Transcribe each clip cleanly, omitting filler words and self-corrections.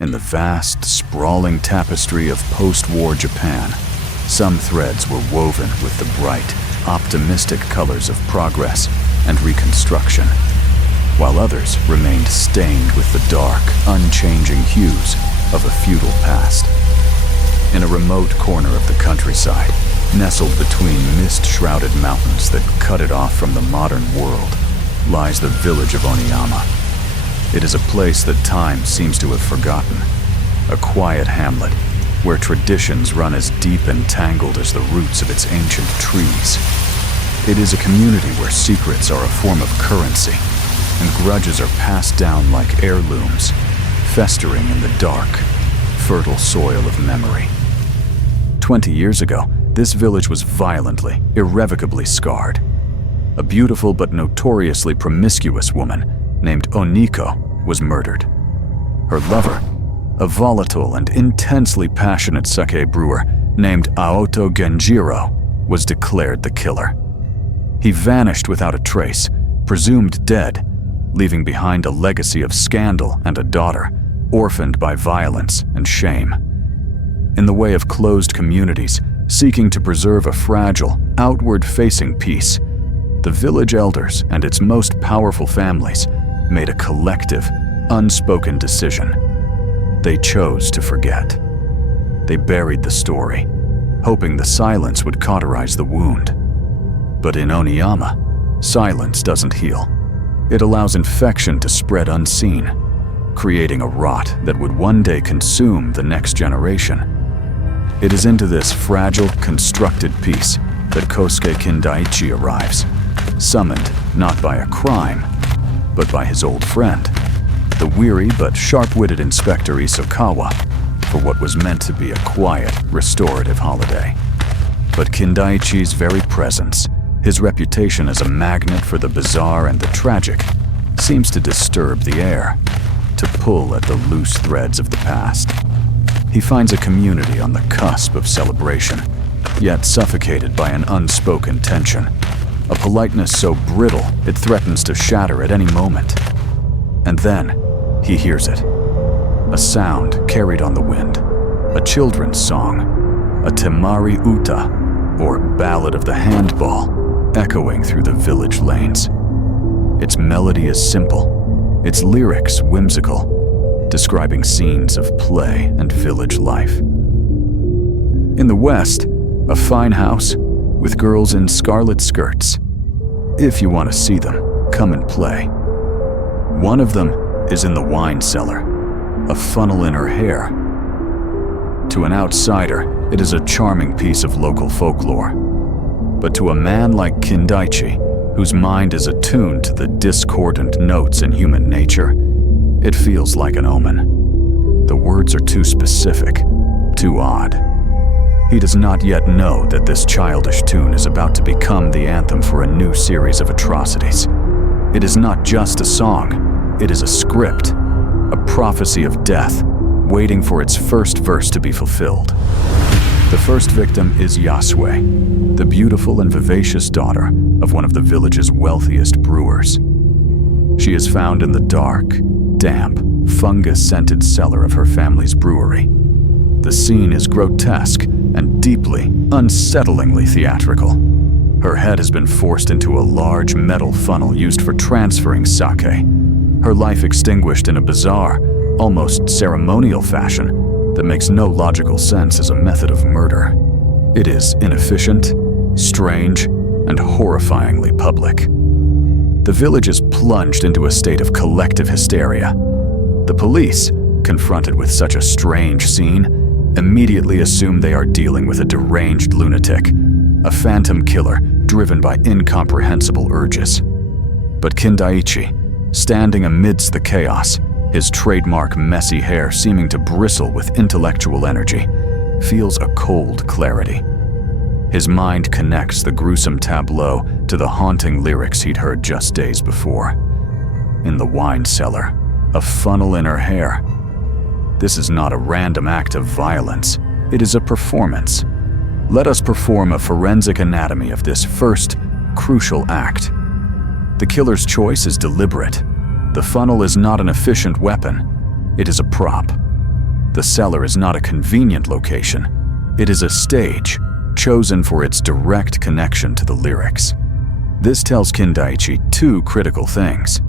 In the vast, sprawling tapestry of post-war Japan, some threads were woven with the bright, optimistic colors of progress and reconstruction, while others remained stained with the dark, unchanging hues of a feudal past. In a remote corner of the countryside, nestled between mist-shrouded mountains that cut it off from the modern world, lies the village of Oniyama. It is a place that time seems to have forgotten, a quiet hamlet where traditions run as deep and tangled as the roots of its ancient trees. It is a community where secrets are a form of currency, and grudges are passed down like heirlooms, festering in the dark, fertile soil of memory. 20 years ago, this village was violently, irrevocably scarred. A beautiful but notoriously promiscuous woman named Oniko was murdered. Her lover, a volatile and intensely passionate sake brewer named Aoto Genjiro, was declared the killer. He vanished without a trace, presumed dead, leaving behind a legacy of scandal and a daughter, orphaned by violence and shame. In the way of closed communities, seeking to preserve a fragile, outward-facing peace, the village elders and its most powerful families made a collective, unspoken decision. They chose to forget. They buried the story, hoping the silence would cauterize the wound. But in Oniyama, silence doesn't heal. It allows infection to spread unseen, creating a rot that would one day consume the next generation. It is into this fragile, constructed piece that Kosuke Kindaichi arrives, summoned not by a crime, but by his old friend, the weary but sharp-witted Inspector Isokawa, for what was meant to be a quiet, restorative holiday. But Kindaichi's very presence, his reputation as a magnet for the bizarre and the tragic, seems to disturb the air, to pull at the loose threads of the past. He finds a community on the cusp of celebration, yet suffocated by an unspoken tension, a politeness so brittle it threatens to shatter at any moment. And then, he hears it. A sound carried on the wind, a children's song, a Temari Uta, or Ballad of the Handball, echoing through the village lanes. Its melody is simple, its lyrics whimsical, describing scenes of play and village life. In the West, a fine house with girls in scarlet skirts. If you want to see them, come and play. One of them is in the wine cellar, a funnel in her hair. To an outsider, it is a charming piece of local folklore. But to a man like Kindaichi, whose mind is attuned to the discordant notes in human nature, it feels like an omen. The words are too specific, too odd. He does not yet know that this childish tune is about to become the anthem for a new series of atrocities. It is not just a song, it is a script, a prophecy of death, waiting for its first verse to be fulfilled. The first victim is Yasue, the beautiful and vivacious daughter of one of the village's wealthiest brewers. She is found in the dark, damp, fungus-scented cellar of her family's brewery. The scene is grotesque and deeply, unsettlingly theatrical. Her head has been forced into a large metal funnel used for transferring sake, her life extinguished in a bizarre, almost ceremonial fashion that makes no logical sense as a method of murder. It is inefficient, strange, and horrifyingly public. The village is plunged into a state of collective hysteria. The police, confronted with such a strange scene, immediately assume they are dealing with a deranged lunatic, a phantom killer driven by incomprehensible urges. But Kindaichi, standing amidst the chaos, his trademark messy hair seeming to bristle with intellectual energy, feels a cold clarity. His mind connects the gruesome tableau to the haunting lyrics he'd heard just days before. In the wine cellar, a funnel in her hair. This is not a random act of violence, it is a performance. Let us perform a forensic anatomy of this first, crucial act. The killer's choice is deliberate. The funnel is not an efficient weapon, it is a prop, The cellar is not a convenient location. It is a stage, chosen for its direct connection to the lyrics. This tells Kindaichi two critical things.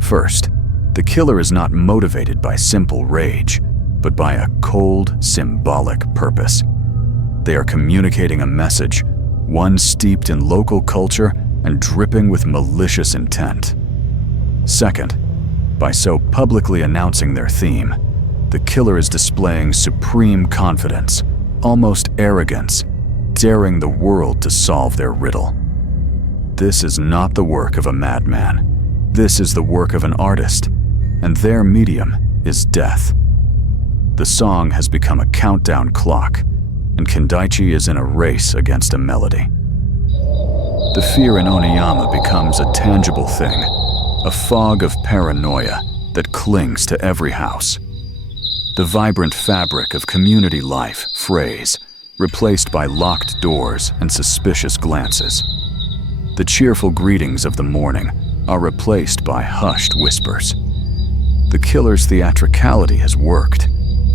First, the killer is not motivated by simple rage, but by a cold, symbolic purpose. They are communicating a message, one steeped in local culture and dripping with malicious intent. Second, by so publicly announcing their theme, the killer is displaying supreme confidence, almost arrogance, daring the world to solve their riddle. This is not the work of a madman. This is the work of an artist, and their medium is death. The song has become a countdown clock, and Kindaichi is in a race against a melody. The fear in Oniyama becomes a tangible thing, a fog of paranoia that clings to every house. The vibrant fabric of community life frays, replaced by locked doors and suspicious glances. The cheerful greetings of the morning are replaced by hushed whispers. The killer's theatricality has worked.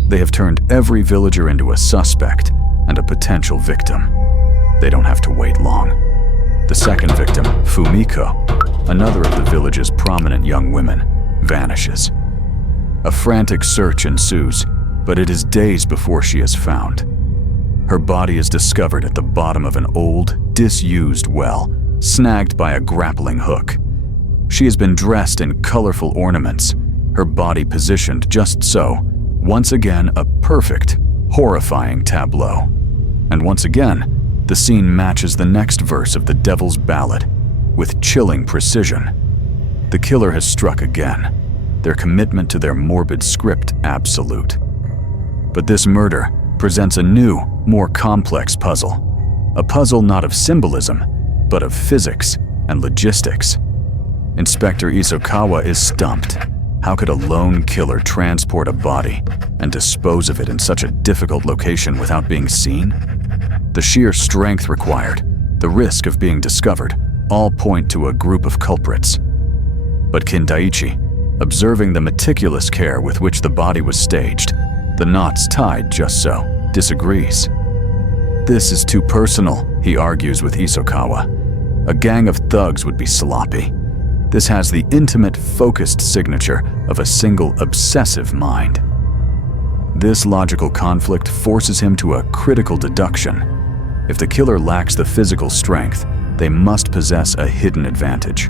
They have turned every villager into a suspect and a potential victim. They don't have to wait long. The second victim, Fumiko, another of the village's prominent young women, vanishes. A frantic search ensues, but it is days before she is found. Her body is discovered at the bottom of an old, disused well, snagged by a grappling hook. She has been dressed in colorful ornaments, her body positioned just so, once again a perfect, horrifying tableau. And once again, the scene matches the next verse of the Devil's Ballad, with chilling precision. The killer has struck again, their commitment to their morbid script absolute. But this murder presents a new, more complex puzzle. A puzzle not of symbolism, but of physics and logistics. Inspector Isokawa is stumped. How could a lone killer transport a body and dispose of it in such a difficult location without being seen? The sheer strength required, the risk of being discovered, all point to a group of culprits. But Kindaichi, observing the meticulous care with which the body was staged, the knots tied just so, disagrees. This is too personal, he argues with Isokawa. A gang of thugs would be sloppy. This has the intimate, focused signature of a single obsessive mind. This logical conflict forces him to a critical deduction. If the killer lacks the physical strength, they must possess a hidden advantage.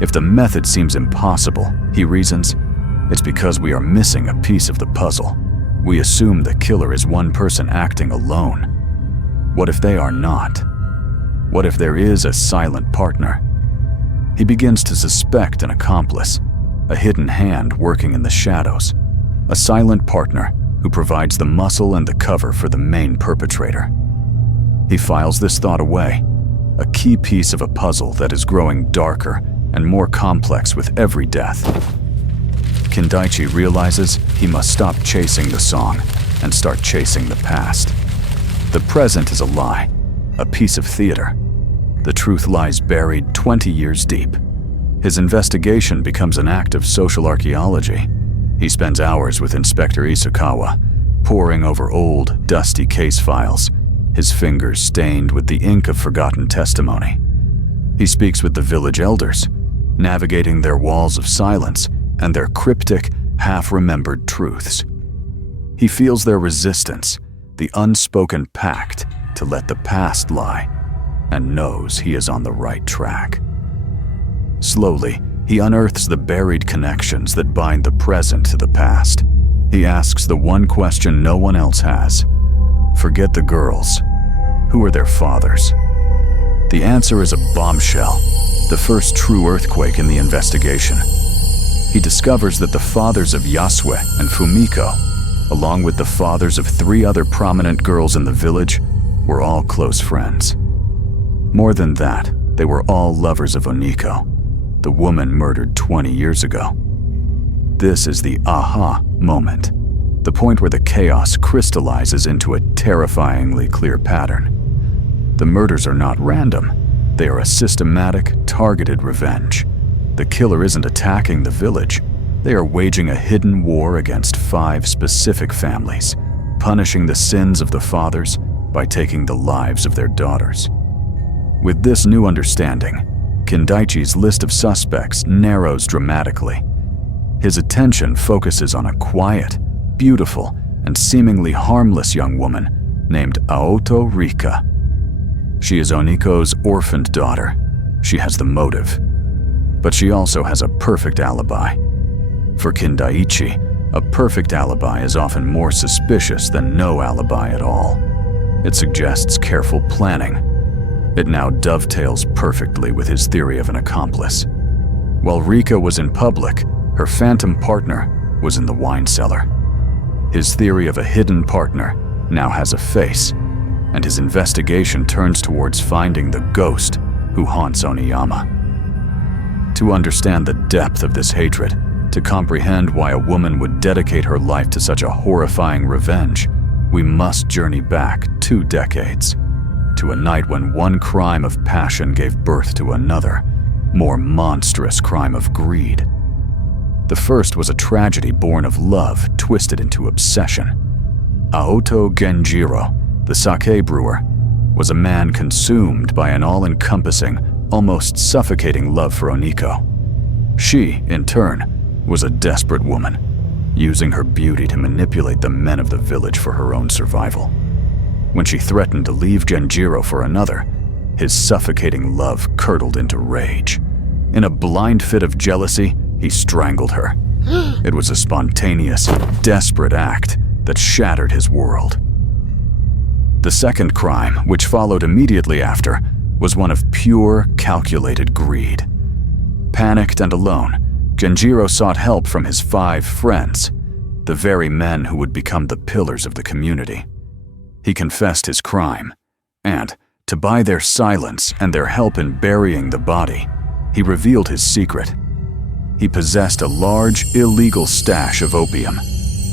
If the method seems impossible, he reasons, it's because we are missing a piece of the puzzle. We assume the killer is one person acting alone. What if they are not? What if there is a silent partner? He begins to suspect an accomplice, a hidden hand working in the shadows, a silent partner who provides the muscle and the cover for the main perpetrator. He files this thought away, a key piece of a puzzle that is growing darker and more complex with every death. Kindaichi realizes he must stop chasing the song and start chasing the past. The present is a lie, a piece of theater. The truth lies buried 20 years deep. His investigation becomes an act of social archaeology. He spends hours with Inspector Isokawa, poring over old, dusty case files, his fingers stained with the ink of forgotten testimony. He speaks with the village elders, navigating their walls of silence and their cryptic, half-remembered truths. He feels their resistance, the unspoken pact to let the past lie, and knows he is on the right track. Slowly, he unearths the buried connections that bind the present to the past. He asks the one question no one else has. Forget the girls. Who are their fathers? The answer is a bombshell, the first true earthquake in the investigation. He discovers that the fathers of Yasue and Fumiko, along with the fathers of 3 other prominent girls in the village, were all close friends. More than that, they were all lovers of Oniko, the woman murdered 20 years ago. This is the aha moment, the point where the chaos crystallizes into a terrifyingly clear pattern. The murders are not random. They are a systematic, targeted revenge. The killer isn't attacking the village. They are waging a hidden war against 5 specific families, punishing the sins of the fathers by taking the lives of their daughters. With this new understanding, Kindaichi's list of suspects narrows dramatically. His attention focuses on a quiet, beautiful, and seemingly harmless young woman named Aoto Rika. She is Oniko's orphaned daughter. She has the motive. But she also has a perfect alibi. For Kindaichi, a perfect alibi is often more suspicious than no alibi at all. It suggests careful planning. It now dovetails perfectly with his theory of an accomplice. While Rika was in public, her phantom partner was in the wine cellar. His theory of a hidden partner now has a face, and his investigation turns towards finding the ghost who haunts Oniyama. To understand the depth of this hatred, to comprehend why a woman would dedicate her life to such a horrifying revenge, we must journey back 2 decades, to a night when one crime of passion gave birth to another, more monstrous crime of greed. The first was a tragedy born of love twisted into obsession. Aoto Genjiro, the sake brewer, was a man consumed by an all-encompassing, almost suffocating love for Oniko. She, in turn, was a desperate woman, using her beauty to manipulate the men of the village for her own survival. When she threatened to leave Genjiro for another, his suffocating love curdled into rage. In a blind fit of jealousy, he strangled her. It was a spontaneous, desperate act that shattered his world. The second crime, which followed immediately after, was one of pure, calculated greed. Panicked and alone, Genjiro sought help from his 5 friends, the very men who would become the pillars of the community. He confessed his crime, and, to buy their silence and their help in burying the body, he revealed his secret. He possessed a large, illegal stash of opium,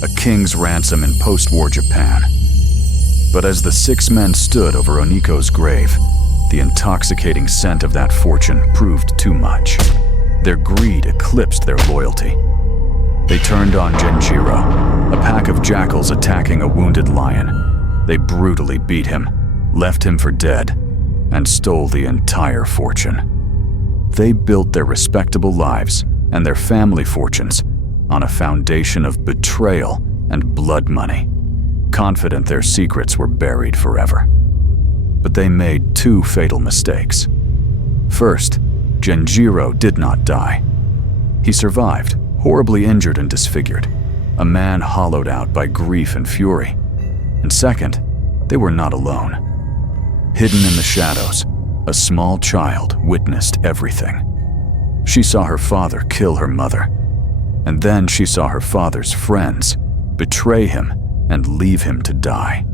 a king's ransom in post-war Japan. But as the 6 men stood over Oniko's grave, the intoxicating scent of that fortune proved too much. Their greed eclipsed their loyalty. They turned on Genjiro, a pack of jackals attacking a wounded lion. They brutally beat him, left him for dead, and stole the entire fortune. They built their respectable lives and their family fortunes on a foundation of betrayal and blood money, confident their secrets were buried forever. But they made 2 fatal mistakes. First, Genjiro did not die. He survived, horribly injured and disfigured, a man hollowed out by grief and fury. And second, they were not alone. Hidden in the shadows, a small child witnessed everything. She saw her father kill her mother, and then she saw her father's friends betray him and leave him to die.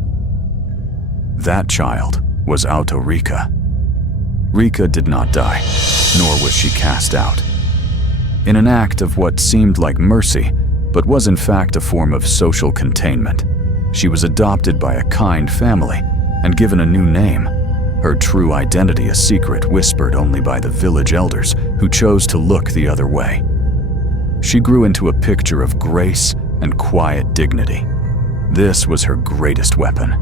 That child was Aoto Rika. Rika did not die, nor was she cast out. In an act of what seemed like mercy, but was in fact a form of social containment, she was adopted by a kind family and given a new name, her true identity a secret whispered only by the village elders who chose to look the other way. She grew into a picture of grace and quiet dignity. This was her greatest weapon.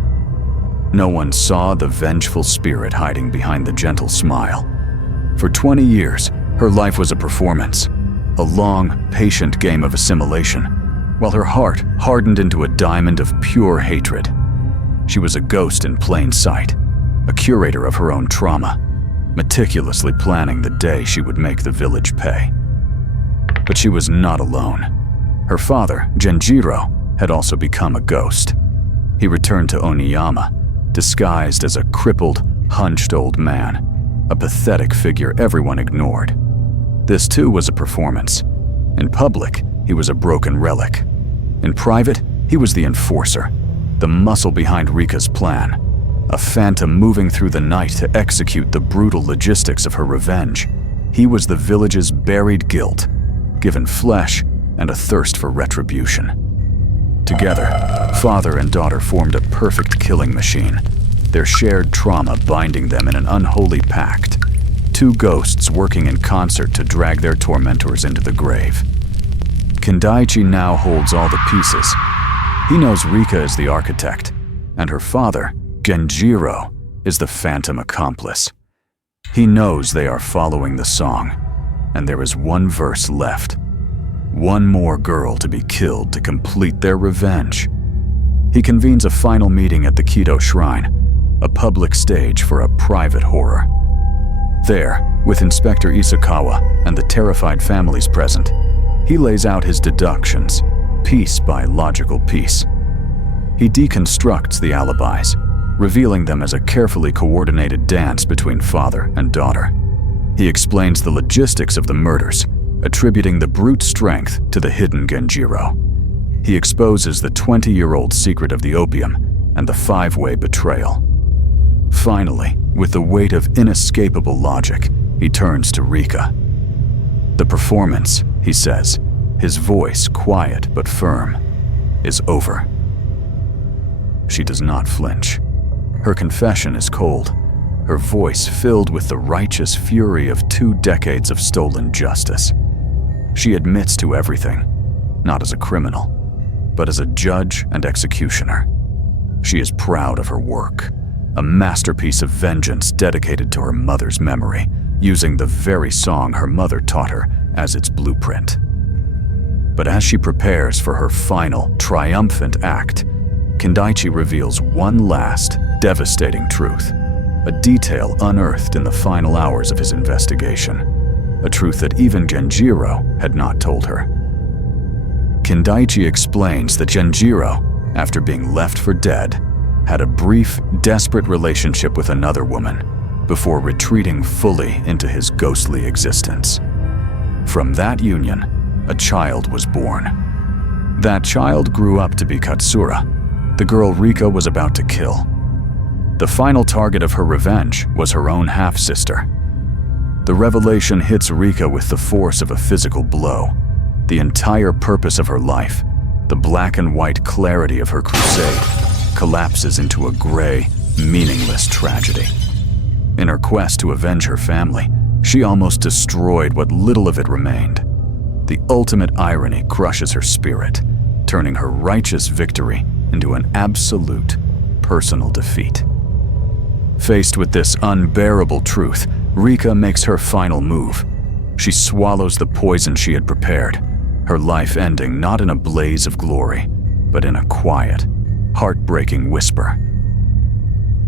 No one saw the vengeful spirit hiding behind the gentle smile. For 20 years, her life was a performance, a long, patient game of assimilation, while her heart hardened into a diamond of pure hatred. She was a ghost in plain sight, a curator of her own trauma, meticulously planning the day she would make the village pay. But she was not alone. Her father, Genjiro, had also become a ghost. He returned to Oniyama, disguised as a crippled, hunched old man, a pathetic figure everyone ignored. This too was a performance. In public, he was a broken relic. In private, he was the enforcer, the muscle behind Rika's plan, a phantom moving through the night to execute the brutal logistics of her revenge. He was the village's buried guilt, given flesh and a thirst for retribution. Together, father and daughter formed a perfect killing machine, their shared trauma binding them in an unholy pact. 2 ghosts working in concert to drag their tormentors into the grave. Kindaichi now holds all the pieces. He knows Rika is the architect, and her father, Genjiro, is the phantom accomplice. He knows they are following the song, and there is one verse left. One more girl to be killed to complete their revenge. He convenes a final meeting at the Kido Shrine, a public stage for a private horror. There, with Inspector Isakawa and the terrified families present, he lays out his deductions, piece by logical piece. He deconstructs the alibis, revealing them as a carefully coordinated dance between father and daughter. He explains the logistics of the murders, attributing the brute strength to the hidden Genjiro. He exposes the 20-year-old secret of the opium and the 5-way betrayal. Finally, with the weight of inescapable logic, he turns to Rika. The performance, he says, his voice quiet but firm, is over. She does not flinch. Her confession is cold, her voice filled with the righteous fury of 2 decades of stolen justice. She admits to everything, not as a criminal, but as a judge and executioner. She is proud of her work, a masterpiece of vengeance dedicated to her mother's memory, using the very song her mother taught her as its blueprint. But as she prepares for her final, triumphant act, Kindaichi reveals one last, devastating truth, a detail unearthed in the final hours of his investigation, a truth that even Genjiro had not told her. Kindaichi explains that Genjiro, after being left for dead, had a brief, desperate relationship with another woman before retreating fully into his ghostly existence. From that union, a child was born. That child grew up to be Katsura, the girl Rika was about to kill. The final target of her revenge was her own half-sister. The revelation hits Rika with the force of a physical blow. The entire purpose of her life, the black and white clarity of her crusade, collapses into a gray, meaningless tragedy. In her quest to avenge her family, she almost destroyed what little of it remained. The ultimate irony crushes her spirit, turning her righteous victory into an absolute, personal defeat. Faced with this unbearable truth, Rika makes her final move. She swallows the poison she had prepared, her life ending not in a blaze of glory, but in a quiet, heartbreaking whisper.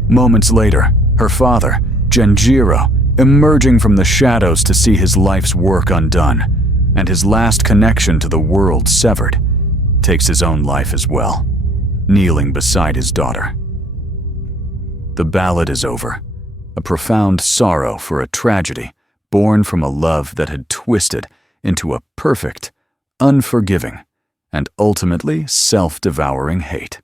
Moments later, her father, Genjiro, emerging from the shadows to see his life's work undone, and his last connection to the world severed, takes his own life as well, kneeling beside his daughter. The ballad is over, a profound sorrow for a tragedy born from a love that had twisted into a perfect, unforgiving, and ultimately self-devouring hate.